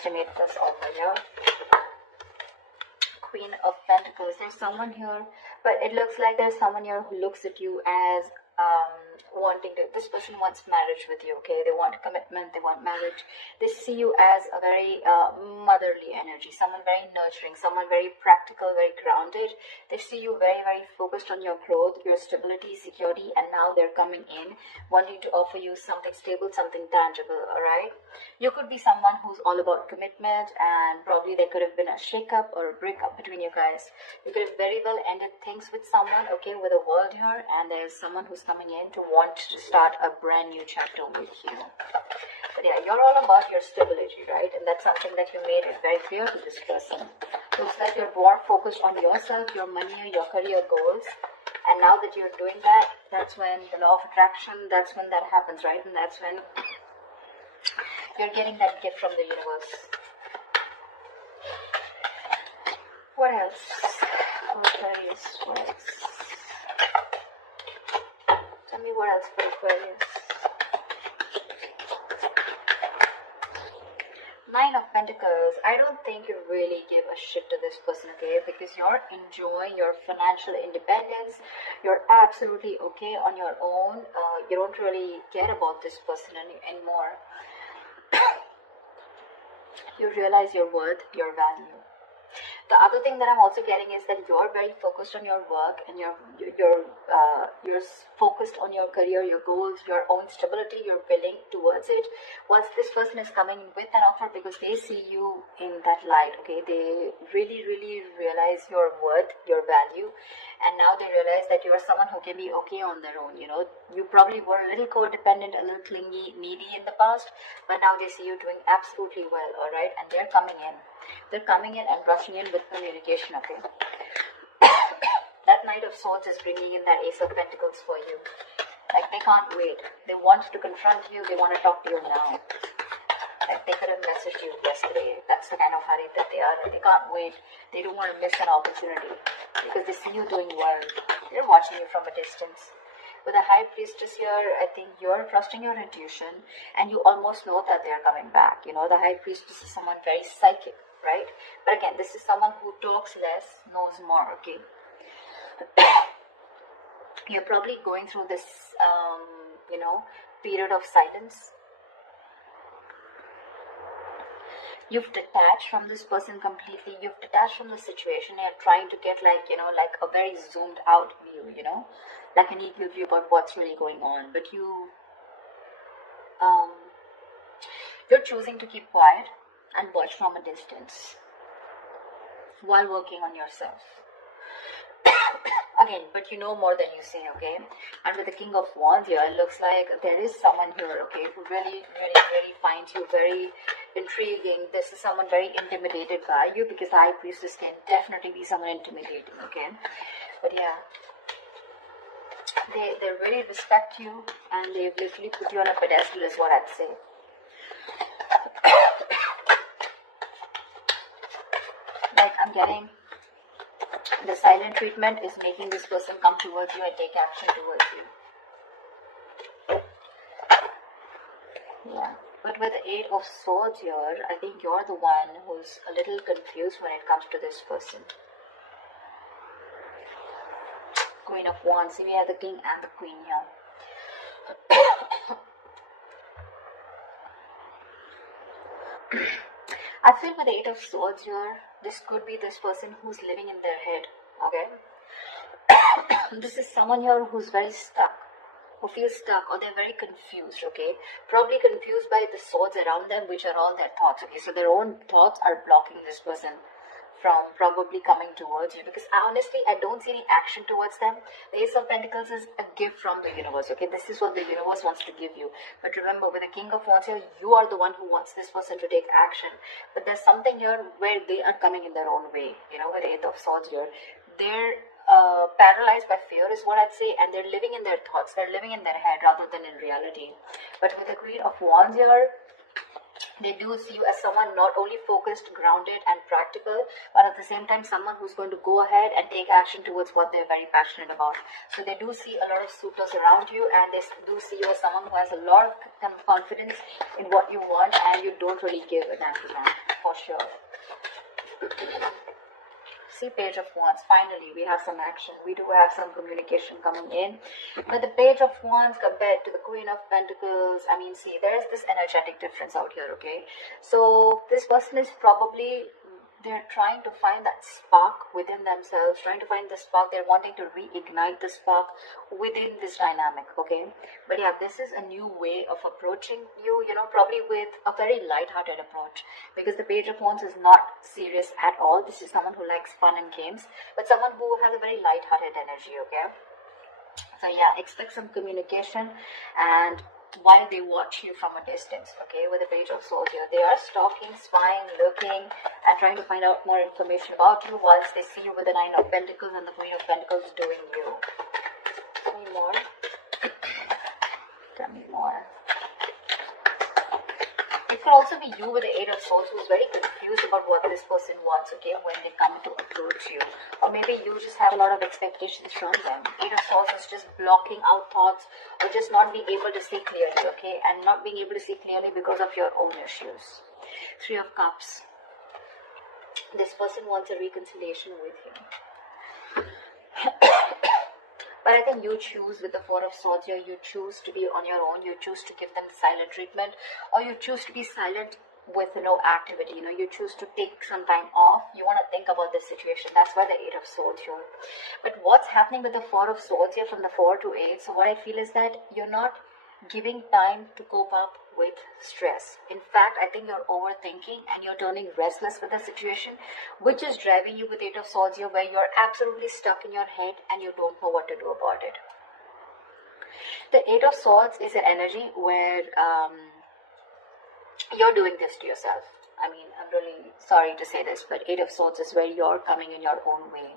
underestimate this offer here. Queen of Pentacles. There's someone here, but it looks like there's someone here who looks at you as wanting to, this person wants marriage with you, okay? They want commitment, they want marriage. They see you as a very motherly energy, someone very nurturing, someone very practical, very grounded. They see you very, very focused on your growth, your stability, security, and now they're coming in wanting to offer you something stable, something tangible, all right? You could be someone who's all about commitment, and probably there could have been a shake-up or a break-up between you guys. You could have very well ended things with someone, okay, with a world here, and there's someone who's coming in to want to start a brand new chapter with you. But yeah, you're all about your stability, right? And that's something that you made it very clear to this person. Looks like you're more focused on yourself, your money, your career goals. And now that you're doing that, that's when the law of attraction, that's when that happens, right? And that's when you're getting that gift from the universe. What else? Aquarius, what else? Tell me what else for Aquarius. Nine of Pentacles. I don't think you really give a shit to this person, okay? Because you're enjoying your financial independence. You're absolutely okay on your own. You don't really care about this person anymore. You realize your worth, your value. The other thing that I'm also getting is that you're very focused on your work, and you're focused on your career, your goals, your own stability. You're building towards it. Once this person is coming with an offer, because they see you in that light, okay, they really, really realize your worth, your value, and now they realize that you're someone who can be okay on their own. You know, you probably were a little codependent, a little clingy, needy in the past, but now they see you doing absolutely well, all right, and they're coming in. They're coming in and rushing in with communication, okay? That Knight of Swords is bringing in that Ace of Pentacles for you. Like, they can't wait. They want to confront you. They want to talk to you now. Like, they could have messaged you yesterday. That's the kind of hurry that they are. They can't wait. They don't want to miss an opportunity because they see you doing well. They're watching you from a distance. With the High Priestess here, I think you're trusting your intuition, and you almost know that they're coming back. You know, the High Priestess is someone very psychic, right? But again, this is someone who talks less, knows more, okay? You're probably going through this, period of silence. You've detached from this person completely. You've detached from the situation. You're trying to get like a very zoomed out view, like an equal view about what's really going on. But you're choosing to keep quiet and watch from a distance while working on yourself. Again, but you know more than you say, okay? And with the King of Wands here, it looks like there is someone here, okay, who really, really, really finds you very intriguing. This is someone very intimidated by you, because the High Priestess can definitely be someone intimidating, okay? But yeah, they really respect you, and they've literally put you on a pedestal, is what I'd say. Like, I'm getting the silent treatment is making this person come towards you and take action towards you. Yeah. But with the Eight of Swords here, I think you're the one who's a little confused when it comes to this person. Queen of Wands. See, we have the King and the Queen here. I feel with the Eight of Swords here, this could be this person who's living in their head, okay? This is someone here who's very stuck, who feels stuck, or they're very confused, okay? Probably confused by the swords around them, which are all their thoughts, okay? So their own thoughts are blocking this person from probably coming towards you, because honestly, I don't see any action towards them. The Ace of Pentacles is a gift from the universe, okay? This is what the universe wants to give you. But remember, with the King of Wands here, you are the one who wants this person to take action. But there's something here where they are coming in their own way, with the Eight of Swords here. They're paralyzed by fear is what I'd say, and they're living in their thoughts. They're living in their head rather than in reality. But with the Queen of Wands here, They do see you as someone not only focused, grounded, and practical, but at the same time someone who's going to go ahead and take action towards what they're very passionate about. So they do see a lot of suitors around you, and they do see you as someone who has a lot of confidence in what you want, and you don't really give a damn to them, for sure. See, Page of Wands. Finally, we have some action. We do have some communication coming in. But the Page of Wands compared to the Queen of Pentacles, I mean, see, there is this energetic difference out here, okay? So this person is probably, they're trying to find that spark within themselves, trying to find the spark. They're wanting to reignite the spark within this dynamic, okay? But yeah, this is a new way of approaching you, you know, probably with a very light-hearted approach, because the Page of Wands is not serious at all. This is someone who likes fun and games, but someone who has a very light-hearted energy, okay? So yeah, expect some communication, and while they watch you from a distance, okay, with the Page of Swords here, they are stalking, spying, looking, and trying to find out more information about you, whilst they see you with the Nine of Pentacles and the Queen of Pentacles doing you. Tell me more. Tell me more. It could also be you with the Eight of Swords who's very confused about what this person wants, okay, when they come to approach you. Or maybe you just have a lot of expectations from them. Eight of Swords is just blocking out thoughts, or just not being able to see clearly, okay, and not being able to see clearly because of your own issues. Three of Cups. This person wants a reconciliation with you. But I think you choose with the Four of Swords here, you choose to be on your own, you choose to give them the silent treatment, or you choose to be silent with no activity, you know, you choose to take some time off, you want to think about the situation. That's why the Eight of Swords here. But what's happening with the Four of Swords here from the 4 to 8, so what I feel is that you're not giving time to cope up with stress. In fact, I think you're overthinking and you're turning restless with the situation, which is driving you with Eight of Swords here, where you're absolutely stuck in your head and you don't know what to do about it. The Eight of Swords is an energy where you're doing this to yourself. I mean, I'm really sorry to say this, but Eight of Swords is where you're coming in your own way.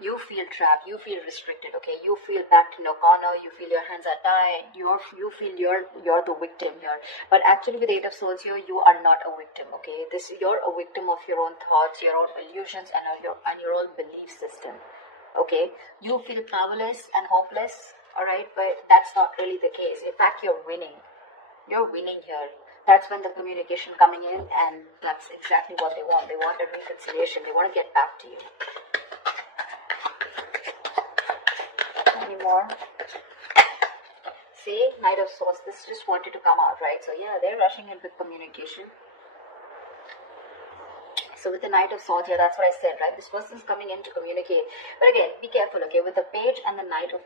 You feel trapped, you feel restricted, okay? You feel backed in a corner, you feel your hands are tied, you feel you're the victim here. But actually with Eight of Swords here, you are not a victim, okay? You're a victim of your own thoughts, your own illusions, and your own belief system, okay? You feel powerless and hopeless, alright? But that's not really the case. In fact, you're winning. You're winning here. That's when the communication coming in, and that's exactly what they want. They want a reconciliation. They want to get back to you. Any more? See, Knight of Swords. This just wanted to come out, right? So yeah, they're rushing in with communication. So with the Knight of Swords here, that's what I said, right? This person's coming in to communicate. But again, be careful, okay? With the Page and the Knight of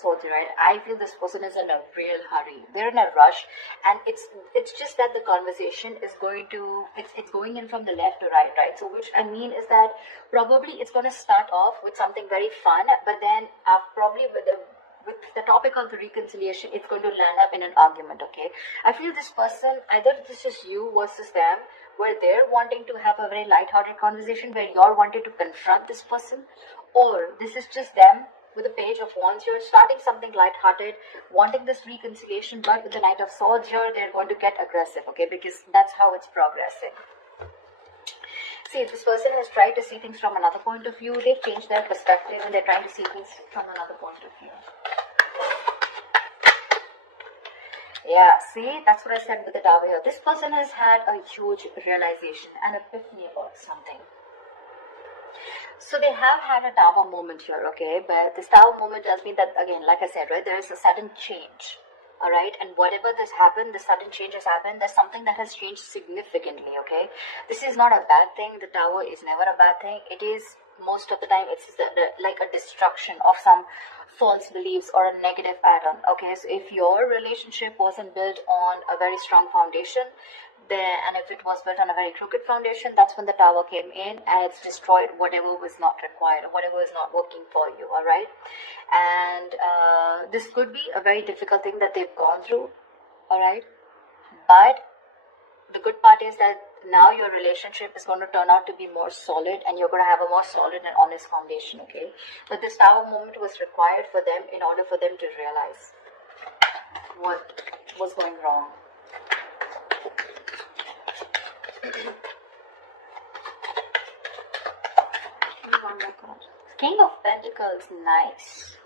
Swords here, right? I feel this person is in a real hurry. They're in a rush, and it's just that the conversation is going to, it's going in from the left to right? So which I mean is that probably it's going to start off with something very fun, but then probably with the topic of the reconciliation, it's going to land up in an argument, okay? I feel this person, either this is you versus them, where they're wanting to have a very light-hearted conversation, where you're wanting to confront this person, or this is just them with the Page of Wands. You're starting something light-hearted, wanting this reconciliation, but with the Knight of Swords here, they're going to get aggressive, okay? Because that's how it's progressing. See, this person has tried to see things from another point of view. They've changed their perspective, and they're trying to see things from another point of view. Yeah, see, that's what I said with the Tower here. This person has had a huge realization, an epiphany about something. So they have had a Tower moment here, okay? But this Tower moment tells me that, again, like I said, right, there is a sudden change, all right? And whatever this happened, the sudden change has happened, there's something that has changed significantly, okay? This is not a bad thing. The Tower is never a bad thing. It is, most of the time, it's like a destruction of some false beliefs or a negative pattern, okay? So if your relationship wasn't built on a very strong foundation, and if it was built on a very crooked foundation, that's when the Tower came in and it's destroyed whatever was not required or whatever is not working for you, all right? And this could be a very difficult thing that they've gone through, all right? But the good part is that now your relationship is going to turn out to be more solid, and you're going to have a more solid and honest foundation, okay? But this Tower moment was required for them in order for them to realize what was going wrong. King of Pentacles, nice.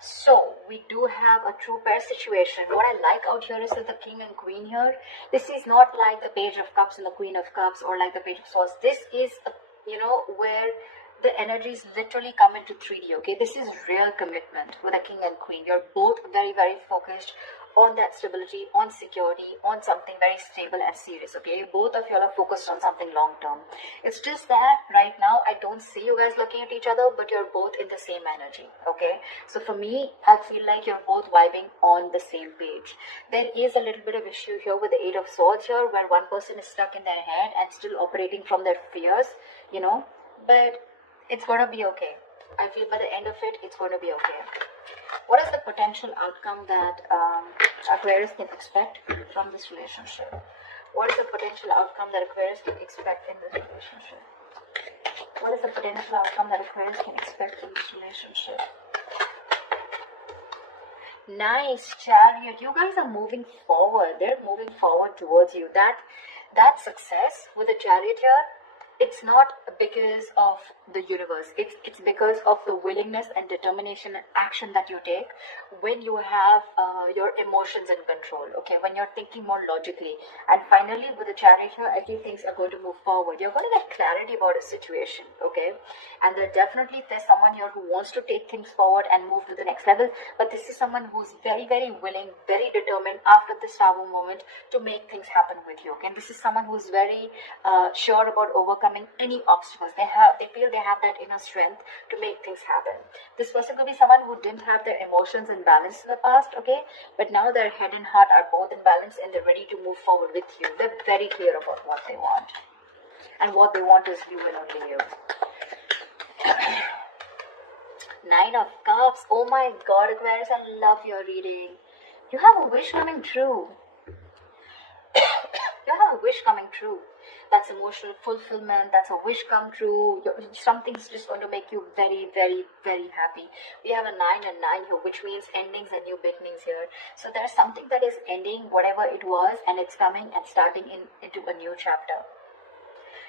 So we do have a true pair situation. What I like out here is that the King and Queen here. This is not like the Page of Cups and the Queen of Cups, or like the Page of Swords. This is, where the energies literally come into 3D, okay? This is real commitment with a King and Queen. You're both very, very focused on that stability, on security, on something very stable and serious, okay? Both of you are focused on something long term. It's just that right now I don't see you guys looking at each other, but you're both in the same energy, okay? So for me, I feel like you're both vibing on the same page. There is a little bit of issue here with the Eight of Swords here, where one person is stuck in their head and still operating from their fears, but it's going to be okay. I feel by the end of it, it's going to be okay. What is the potential outcome that Aquarius can expect from this relationship? What is the potential outcome that Aquarius can expect in this relationship? What is the potential outcome that Aquarius can expect in this relationship? Nice, Chariot. You guys are moving forward. They're moving forward towards you. That success with the Chariot here, it's not because of the universe. It's because of the willingness and determination and action that you take when you have your emotions in control, okay? When you're thinking more logically. And finally, with the Chariot here, I think things are going to move forward. You're going to get clarity about a situation, okay? And there's someone here who wants to take things forward and move to the next level. But this is someone who's very, very willing, very determined after this Tower moment to make things happen with you, okay? And this is someone who's very sure about overcoming any obstacles. They feel they have that inner strength to make things happen. This person could be someone who didn't have their emotions in balance in the past, okay? But now their head and heart are both in balance and they're ready to move forward with you. They're very clear about what they want. And what they want is you and only you. Nine of Cups. Oh my God, Aquarius, I love your reading. You have a wish coming true. You have a wish coming true. That's emotional fulfillment. That's a wish come true. Something's just going to make you very, very, very happy. We have a 9 and 9 here, which means endings and new beginnings here. So there's something that is ending, whatever it was, and it's coming and starting into a new chapter.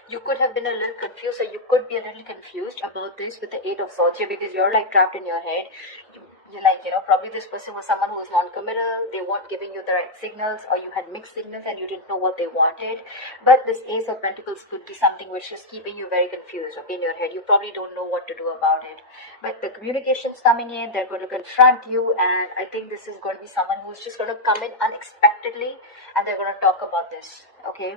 You could have been a little confused, or you could be a little confused about this with the Eight of Swords here, because you're like trapped in your head. You're like, probably this person was someone who was non-committal. They weren't giving you the right signals, or you had mixed signals and you didn't know what they wanted. But this Ace of Pentacles could be something which is keeping you very confused, okay, in your head. You probably don't know what to do about it. But the communication's coming in. They're going to confront you, and I think this is going to be someone who's just going to come in unexpectedly, and they're going to talk about this, okay?